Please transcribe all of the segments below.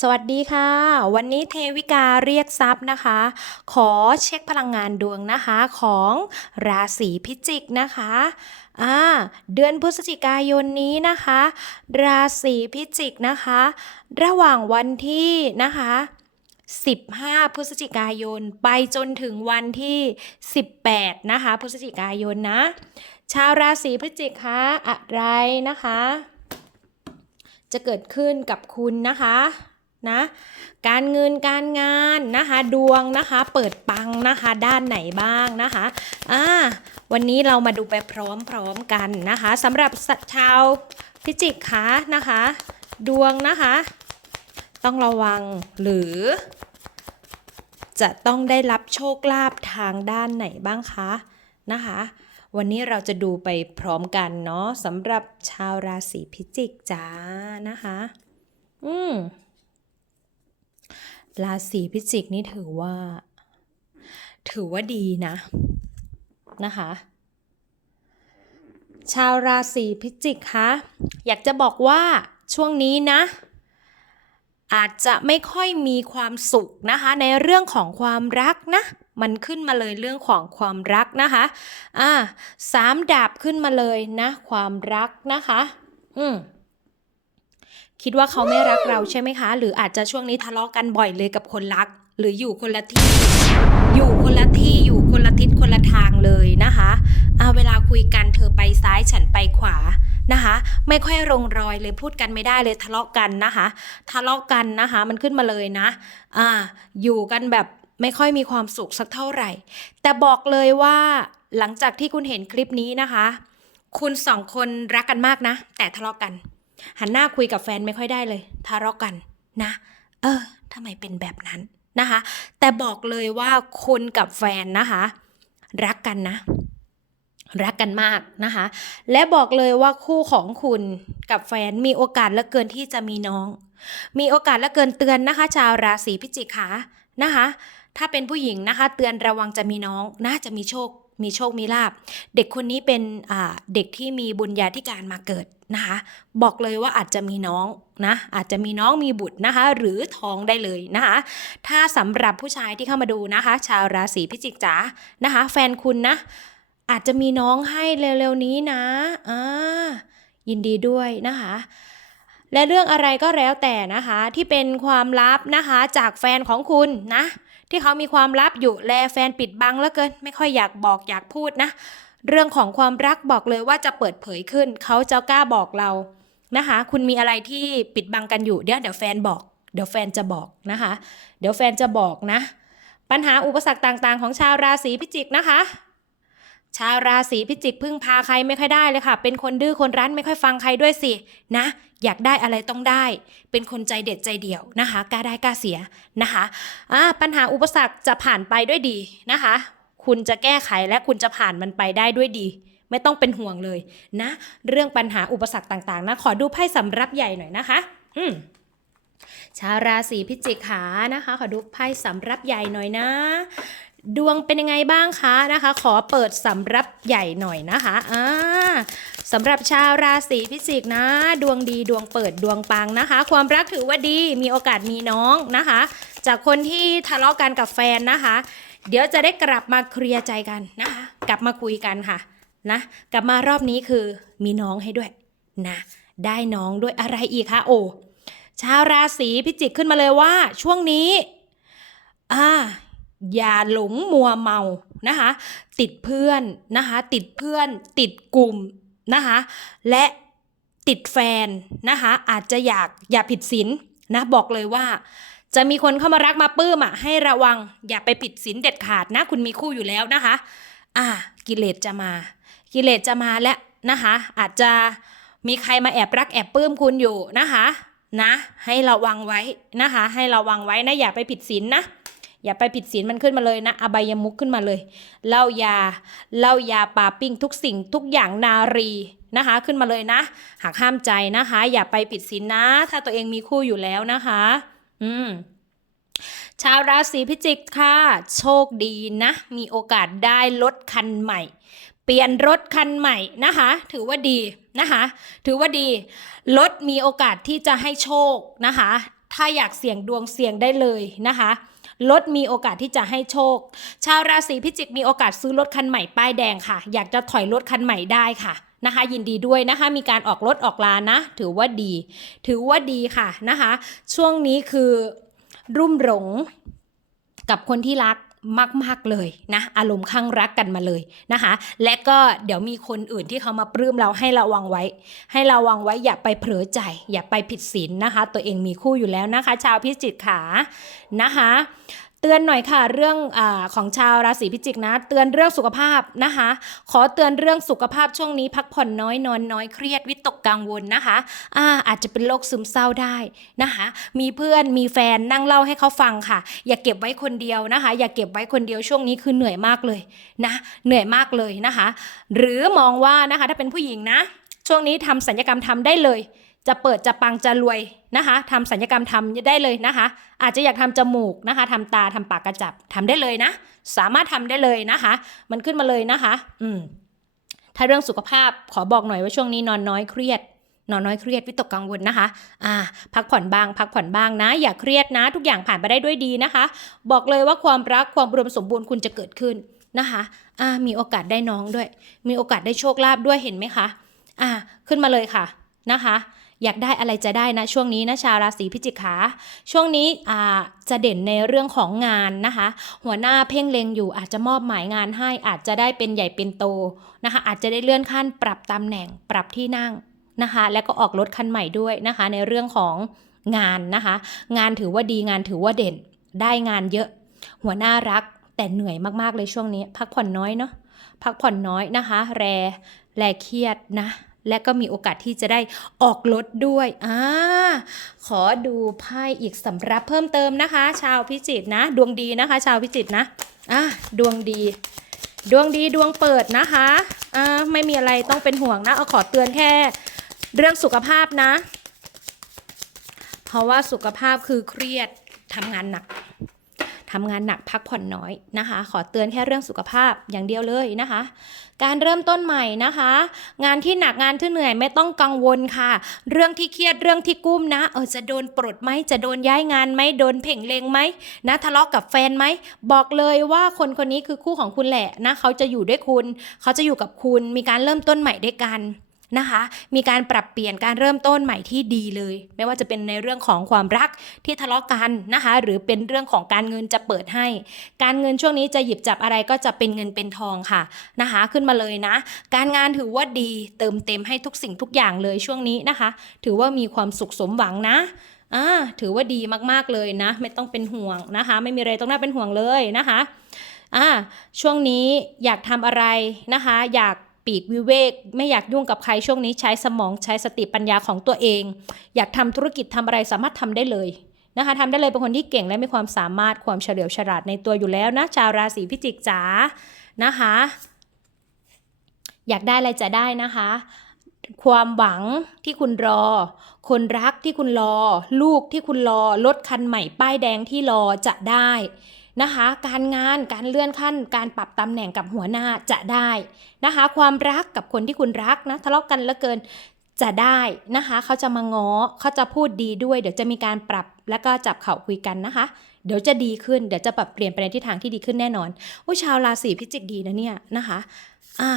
สวัสดีค่ะ วันนี้เทวิกาเรียกทรัพย์นะคะ ขอเช็คพลังงานดวงนะคะของราศีพิจิกนะคะอ่าเดือนพฤศจิกายนนี้นะคะ ราศีพิจิกนะคะ ระหว่างวันที่นะคะ15 พฤศจิกายนไปจนถึงวันที่ 18 นะคะ พฤศจิกายนนะ ชาวราศีพฤศจิกคะอะไรนะคะ จะเกิดขึ้นกับคุณนะคะ นะการเงินการงานนะคะดวงนะคะเปิดปังนะคะด้านไหนบ้างนะคะอ่าวันนี้เรามาดูไปพร้อมๆกันนะคะสำหรับชาวพิจิกคะนะคะ ดวงนะคะ ต้องระวังหรือ จะต้องได้รับโชคลาภทางด้านไหนบ้างคะนะคะ วันนี้เราจะดูไปพร้อมกันเนาะสำหรับชาวราศีพิจิกจ้านะคะ อืม ราศีพิจิกนี่ถือว่า ถือว่าดีนะนะคะ ชาวราศีพิจิกคะอยากจะบอกว่าช่วงนี้นะ อาจจะไม่ค่อยมีความสุขนะคะ ในเรื่องของความรักนะ มันขึ้นมาเลยเรื่องของความรักนะคะอ่าสามดาบขึ้นมาเลยนะ ความรักนะคะ อืม คิดว่าเขาไม่รักเราใช่ไหมคะ หรืออาจจะช่วงนี้ทะเลาะกันบ่อยเลยกับคนรัก หรืออยู่คนละที่ อยู่คนละที่อยู่คนละทิศคนละทางเลยนะคะเอาเวลาคุยกันเธอไปซ้ายฉันไปขวานะคะ ไม่ค่อยลงรอยเลยพูดกันไม่ได้เลยทะเลาะกันนะคะ ทะเลาะกันนะคะ มันขึ้นมาเลยนะอ่าอยู่กันแบบไม่ค่อยมีความสุขสักเท่าไหร่ แต่บอกเลยว่าหลังจากที่คุณเห็นคลิปนี้นะคะ คุณสองคนรักกันมากนะ แต่ทะเลาะกัน หันหน้าคุยกับแฟนไม่ค่อยได้เลยทะเลาะกันนะ เออทำไมเป็นแบบนั้นนะคะ แต่บอกเลยว่าคุณกับแฟนนะคะ รักกันนะ รักกันมากนะคะ และบอกเลยว่าคู่ของคุณกับแฟนมีโอกาสเหลือเกินที่จะมีน้อง มีโอกาสเหลือเกินเตือนนะคะ ชาวราศีพิจิกค่ะนะคะ ถ้าเป็นผู้หญิงนะคะ เตือนระวังจะมีน้องน่าจะมีโชค มีโชคมีลาบ เด็กคนนี้เป็นเด็กที่มีบุญญาธิการมาเกิดนะคะ บอกเลยว่าอาจจะมีน้องนะอาจจะมีน้องมีบุตรนะคะ หรือท้องได้เลยนะคะ ถ้าสำหรับผู้ชายที่เข้ามาดูนะคะ ชาวราศีพิจิกจ๋านะคะ แฟนคุณนะ อาจจะมีน้องให้เร็วๆนี้นะอ่ายินดีด้วยนะคะและเรื่องอะไรก็แล้วแต่นะคะที่เป็นความลับนะคะจากแฟนของคุณนะ ที่เขามีความลับอยู่แลแฟนปิดบังแล้วเกิน ไม่ค่อยอยากบอกอยากพูดนะ เรื่องของความรักบอกเลยว่าจะเปิดเผยขึ้น เขาจะกล้าบอกเรานะคะ คุณมีอะไรที่ปิดบังกันอยู่เดี๋ยวเดี๋ยวแฟนบอก เดี๋ยวแฟนจะบอกนะคะ เดี๋ยวแฟนจะบอกนะ ปัญหาอุปสรรคต่างๆ ของชาวราศีพิจิกนะคะ ชาวราศีพิจิกพึ่งพาใครไม่ค่อยได้เลยค่ะ เป็นคนดื้อคนรั้นไม่ค่อยฟังใครด้วยสินะ อยากได้อะไรต้องได้ เป็นคนใจเด็ดใจเดี่ยวนะคะกล้าได้กล้าเสียนะคะอ่าปัญหาอุปสรรคจะผ่านไปด้วยดีนะคะ คุณจะแก้ไขและคุณจะผ่านมันไปได้ด้วยดี ไม่ต้องเป็นห่วงเลยนะ เรื่องปัญหาอุปสรรคต่างๆนะขอดูไพ่สำรับใหญ่หน่อยนะคะ อืมชาวราศีพิจิกขานะคะ ขอดูไพ่สำรับใหญ่หน่อยนะ ดวงเป็นยังไงบ้างคะนะคะ ขอเปิดสำรับใหญ่หน่อยนะคะอ่าสำหรับชาวราศีพิจิกนะ ดวงดีดวงเปิดดวงปังนะคะ ความรักถือว่าดีมีโอกาสมีน้องนะคะ จากคนที่ทะเลาะกันกับแฟนนะคะ เดี๋ยวจะได้กลับมาเคลียร์ใจกันนะคะ กลับมาคุยกันค่ะนะกลับมารอบนี้คือมีน้องให้ด้วยนะได้น้องด้วยอะไรอีกคะโอ้ชาวราศีพิจิกขึ้นมาเลยว่า ช่วงนี้อ่า อย่าหลงมัวเมานะคะ ติดเพื่อนนะคะ ติดเพื่อน ติดกลุ่มนะคะ และติดแฟนนะคะ อาจจะอยากอย่าผิดศีลนะบอกเลยว่า จะมีคนเข้ามารักมาปลื้มอะให้ระวัง อย่าไปผิดศีลเด็ดขาดนะ คุณมีคู่อยู่แล้วนะคะ อ่า กิเลสจะมา กิเลสจะมาและนะคะ อาจจะมีใครมาแอบรักแอบปลื้มคุณอยู่นะคะ นะ ให้ระวังไว้นะคะ ให้ระวังไว้นะอย่าไปผิดศีลนะ อย่าไปผิดศีลมันขึ้นมาเลยนะอบายมุกขึ้นมาเลยเหล้ายาเหล้ายาปาปิ้งทุกสิ่งทุกอย่างนารีนะคะขึ้นมาเลยนะ หากห้ามใจนะคะ อย่าไปผิดศีลนะ ถ้าตัวเองมีคู่อยู่แล้วนะคะ อืมชาวราศีพิจิกค่ะ โชคดีนะ มีโอกาสได้รถคันใหม่ เปลี่ยนรถคันใหม่นะคะ ถือว่าดีนะคะ ถือว่าดีรถมีโอกาสที่จะให้โชคนะคะ ถ้าอยากเสี่ยงดวงเสี่ยงได้เลยนะคะ รถมีโอกาสที่จะให้โชค ชาวราศีพิจิกมีโอกาสซื้อรถคันใหม่ป้ายแดงค่ะ อยากจะถอยรถคันใหม่ได้ค่ะนะคะยินดีด้วยนะคะมีการออกรถออกลานะ ถือว่าดี ถือว่าดีค่ะนะคะ ช่วงนี้คือรุ่มหลงกับคนที่รัก มากๆเลยนะอารมณ์ข้างรักกันมาเลยนะคะ และก็เดี๋ยวมีคนอื่นที่เขามาปลื้มเราให้ระวังไว้ ให้ระวังไว้อย่าไปเผลอใจ อย่าไปผิดศีลนะคะ ตัวเองมีคู่อยู่แล้วนะคะ ชาวพิจิกขานะคะ เตือนหน่อยค่ะเรื่องอของชาวราศีพิจิกนะ เตือนเรื่องสุขภาพนะคะ ขอเตือนเรื่องสุขภาพช่วงนี้ พักผ่อนน้อยนอนน้อยเครียดวิตกกังวลนะคะอาอาจจะเป็นโรคซึมเศร้าได้นะคะ มีเพื่อนมีแฟนนั่งเล่าให้เขาฟังค่ะ อย่าเก็บไว้คนเดียวนะคะ อย่าเก็บไว้คนเดียวช่วงนี้คือเหนื่อยมากเลยนะ เหนื่อยมากเลยนะคะ หรือมองว่านะคะถ้าเป็นผู้หญิงนะ ช่วงนี้ทำสัญญกรรมทำได้เลย จะเปิดจะปังจะรวยนะคะทำสัญญกรรมทำได้เลยนะคะ อาจจะอยากทำจมูกนะคะทำตาทำปากกระจับทำได้เลยนะ สามารถทำได้เลยนะคะ มันขึ้นมาเลยนะคะ อืมถ้าเรื่องสุขภาพขอบอกหน่อยว่าช่วงนี้นอนน้อยเครียดนอนน้อยเครียดวิตกกังวลนะคะ อ่า พักผ่อนบ้าง พักผ่อนบ้างนะ อย่าเครียดนะ ทุกอย่างผ่านไปได้ด้วยดีนะคะ บอกเลยว่าความรักความอุดมสมบูรณ์คุณจะเกิดขึ้นนะคะ อ่า มีโอกาสได้น้องด้วย มีโอกาสได้โชคลาภด้วยเห็นไหมคะ อ่า ขึ้นมาเลยค่ะนะคะ อยากได้อะไรจะได้นะช่วงนี้นะชาวราศีพิจิกขาช่วงนี้อ่าจะเด่นในเรื่องของงานนะคะ หัวหน้าเพ่งเลงอยู่อาจจะมอบหมายงานให้อาจจะได้เป็นใหญ่เป็นโตนะคะ อาจจะได้เลื่อนขั้นปรับตำแหน่งปรับที่นั่งนะคะ แล้วก็ออกรถคันใหม่ด้วยนะคะ ในเรื่องของงานนะคะ งานถือว่าดีงานถือว่าเด่น ได้งานเยอะ หัวหน้ารักแต่เหนื่อยมากๆเลยช่วงนี้ พักผ่อนน้อยเนาะพักผ่อนน้อยนะคะ แรแรเครียดนะ และก็มีโอกาสที่จะได้ออกรถด้วยอ่าขอดูไพ่อีกสำรับเพิ่มเติมนะคะ ชาวพิจิกนะ ดวงดีนะคะ ชาวพิจิกนะอะดวงดี ดวงดีดวงเปิดนะคะอ่าไม่มีอะไรต้องเป็นห่วงนะเอาขอเตือนแค่เรื่องสุขภาพนะ เพราะว่าสุขภาพคือเครียดทำงานหนัก ทำงานหนักพักผ่อนน้อยนะคะ ขอเตือนแค่เรื่องสุขภาพอย่างเดียวเลยนะคะ การเริ่มต้นใหม่นะคะ งานที่หนักงานที่เหนื่อยไม่ต้องกังวลค่ะ เรื่องที่เครียดเรื่องที่กุ้มนะเออจะโดนปลดไหมจะโดนย้ายงานไหมโดนเพ่งเลงไหมนะทะเลาะกับแฟนไหมบอกเลยว่าคนคนนี้คือคู่ของคุณแหละนะเขาจะอยู่ด้วยคุณ เขาจะอยู่กับคุณมีการเริ่มต้นใหม่ด้วยกัน นะคะ มีการปรับเปลี่ยนการเริ่มต้นใหม่ที่ดีเลย ไม่ว่าจะเป็นในเรื่องของความรักที่ทะเลาะกันนะคะ หรือเป็นเรื่องของการเงินจะเปิดให้ การเงินช่วงนี้จะหยิบจับอะไรก็จะเป็นเงินเป็นทองค่ะนะคะ ขึ้นมาเลยนะ การงานถือว่าดีเติมเต็มให้ทุกสิ่งทุกอย่างเลยช่วงนี้นะคะ ถือว่ามีความสุขสมหวังนะอ่าถือว่าดีมากๆเลยนะ ไม่ต้องเป็นห่วงนะคะ ไม่มีอะไรต้องน่าเป็นห่วงเลยนะคะอ่าช่วงนี้อยากทำอะไรนะคะ อยาก ปีกวิเวก ไม่อยากยุ่งกับใครช่วงนี้ใช้สมองใช้สติปัญญาของตัวเอง อยากทำธุรกิจทำอะไรสามารถทำได้เลยนะคะทำได้เลยเป็นคนที่เก่งและมีความสามารถความเฉลียวฉลาดในตัวอยู่แล้วนะชาวราศีพิจิกจ๋านะคะ อยากได้อะไรจะได้นะคะความหวังที่คุณรอ คนรักที่คุณรอ ลูกที่คุณรอ รถคันใหม่ป้ายแดงที่รอจะได้ นะคะ การงานการเลื่อนขั้น การปรับตำแหน่งกับหัวหน้าจะได้นะคะ ความรักกับคนที่คุณรักนะทะเลาะกันเหลือเกินจะได้นะคะ เขาจะมาง้อเขาจะพูดดีด้วย เดี๋ยวจะมีการปรับแล้วก็จับเข่าคุยกันนะคะ เดี๋ยวจะดีขึ้น เดี๋ยวจะปรับเปลี่ยนไปในทิศทางที่ดีขึ้นแน่นอนโอ้ชาวราศีพิจิกดีนะเนี่ยนะคะอ่า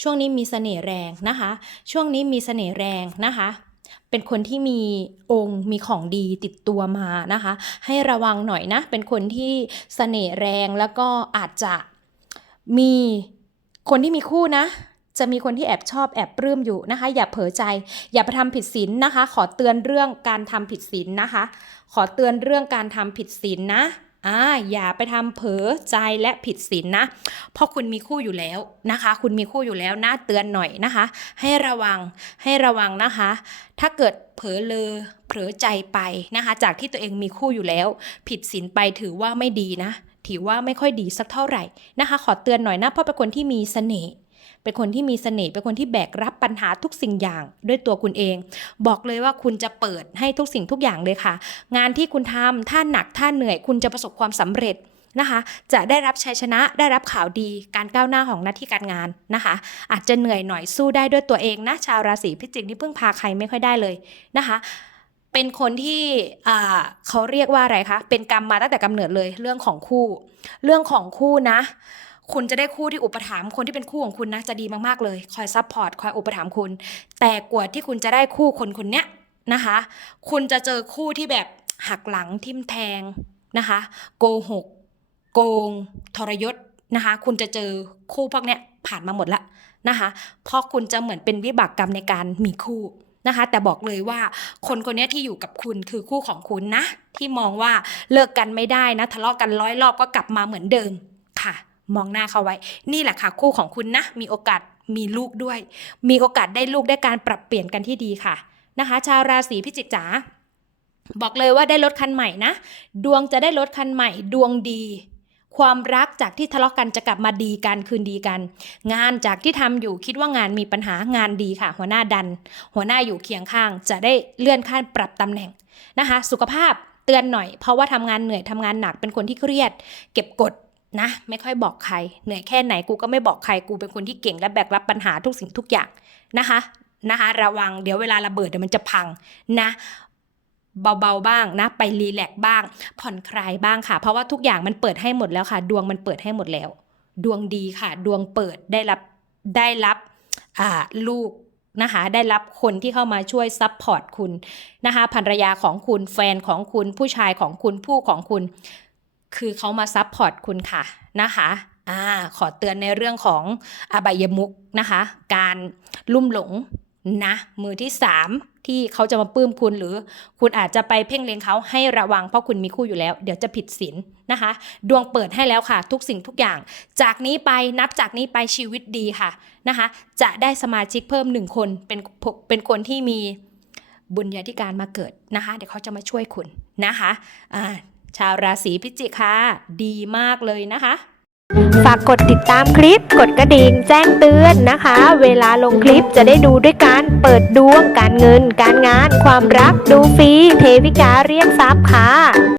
ช่วงนี้มีเสน่ห์แรงนะคะ ช่วงนี้มีเสน่ห์แรงนะคะ เป็นคนที่มีองค์มีของดีติดตัวมานะคะ ให้ระวังหน่อยนะ เป็นคนที่เสน่ห์แรงแล้วก็อาจจะมีคนที่มีคู่นะ จะมีคนที่แอบชอบแอบปลื้มอยู่นะคะ อย่าเผลอใจ อย่าไปทำผิดศีลนะคะขอเตือนเรื่องการทำผิดศีลนะคะ ขอเตือนเรื่องการทำผิดศีลนะ อ่าอย่าไปทำเผลอใจและผิดศีลนะ เพราะคุณมีคู่อยู่แล้วนะคะ คุณมีคู่อยู่แล้วนะเตือนหน่อยนะคะ ให้ระวังให้ระวังนะคะ ถ้าเกิดเผลอเลอเผลอใจไปนะคะ จากที่ตัวเองมีคู่อยู่แล้ว ผิดศีลไปถือว่าไม่ดีนะ ถือว่าไม่ค่อยดีสักเท่าไหร่นะคะ ขอเตือนหน่อยนะเพราะเป็นคนที่มีเสน่ห์ เป็นคนที่มีเสน่ห์เป็นคนที่แบกรับปัญหาทุกสิ่งอย่างด้วยตัวคุณเอง บอกเลยว่าคุณจะเปิดให้ทุกสิ่งทุกอย่างเลยค่ะ งานที่คุณทำถ้าหนักถ้าเหนื่อย คุณจะประสบความสำเร็จนะคะจะได้รับชัยชนะได้รับข่าวดีการก้าวหน้าของหน้าที่การงานนะคะ อาจจะเหนื่อยหน่อยสู้ได้ด้วยตัวเองนะชาวราศีพิจิกนี่เพิ่งพาใครไม่ค่อยได้เลยนะคะ เป็นคนที่อ่าเขาเรียกว่าอะไรคะเป็นกรรมมาตั้งแต่กำเนิดเลยเรื่องของคู่ เรื่องของคู่นะ คุณจะได้คู่ที่อุปถัมภ์คนที่เป็นคู่ของคุณนะจะดีมากๆเลย คอยซัพพอร์ตคอยอุปถัมภ์คุณ แต่กว่าที่คุณจะได้คู่คนคนเนี้ยนะคะ คุณจะเจอคู่ที่แบบหักหลังทิมแทงนะคะ โกหก โกง ทรยศนะคะ คุณจะเจอคู่พวกเนี้ยผ่านมาหมดละนะคะเพราะคุณจะเหมือนเป็นวิบากกรรมในการมีคู่นะคะ แต่บอกเลยว่าคนคนนี้ที่อยู่กับคุณคือคู่ของคุณนะ ที่มองว่าเลิกกันไม่ได้นะ ทะเลาะกันร้อยรอบก็กลับมาเหมือนเดิม มองหน้าเขาไว้ นี่แหละค่ะคู่ของคุณนะ มีโอกาสมีลูกด้วย มีโอกาสได้ลูกได้การปรับเปลี่ยนกันที่ดีค่ะนะคะ ชาวราศีพิจิกจ๋าบอกเลยว่าได้รถคันใหม่นะ ดวงจะได้รถคันใหม่ ดวงดี ความรักจากที่ทะเลาะกันจะกลับมาดีกันคืนดีกัน งานจากที่ทำอยู่คิดว่างานมีปัญหางานดีค่ะ หัวหน้าดัน หัวหน้าอยู่เคียงข้าง จะได้เลื่อนขั้นปรับตำแหน่งนะคะ สุขภาพเตือนหน่อยเพราะว่าทำงานเหนื่อยทำงานหนักเป็นคนที่เครียด เก็บกด นะ ไม่ค่อยบอกใคร เหนื่อยแค่ไหนกูก็ไม่บอกใครกูเป็นคนที่เก่งและแบกรับปัญหาทุกสิ่งทุกอย่างนะคะนะคะระวังเดี๋ยวเวลาระเบิดเดี๋ยวมันจะพังนะเบาๆบ้างนะ ไปรีแลกซ์บ้าง ผ่อนคลายบ้างค่ะ เพราะว่าทุกอย่างมันเปิดให้หมดแล้วค่ะ ดวงมันเปิดให้หมดแล้ว ดวงดีค่ะ ดวงเปิดได้รับได้รับลูกนะคะได้รับคนที่เข้ามาช่วยซัพพอร์ตคุณนะคะภรรยาของคุณแฟนของคุณผู้ชายของคุณผู้ของคุณ คือเขามาซัพพอร์ตคุณค่ะนะคะอ่าขอเตือนในเรื่องของอบายมุกนะคะ การลุ่มหลงนะ มือที่สามที่เขาจะมาปลื้มคุณหรือ คุณอาจจะไปเพ่งเล็งเขาให้ระวังเพราะคุณมีคู่อยู่แล้ว เดี๋ยวจะผิดศีลนะคะ ดวงเปิดให้แล้วค่ะ ทุกสิ่งทุกอย่าง จากนี้ไปนับจากนี้ไปชีวิตดีค่ะนะคะ จะได้สมาชิกเพิ่มหนึ่งคนเป็นเป็นคนที่มีบุญญาธิการมาเกิดนะคะ เดี๋ยวเขาจะมาช่วยคุณนะคะอ่า ชาวราศีพิจิกค่ะ ดีมากเลยนะคะ ฝากกดติดตามคลิป กดกระดิ่งแจ้งเตือนนะคะ เวลาลงคลิปจะได้ดูด้วยการเปิดดวงการเงิน การงาน ความรักดูฟรีเทวิกาเรียกทรัพย์ค่ะ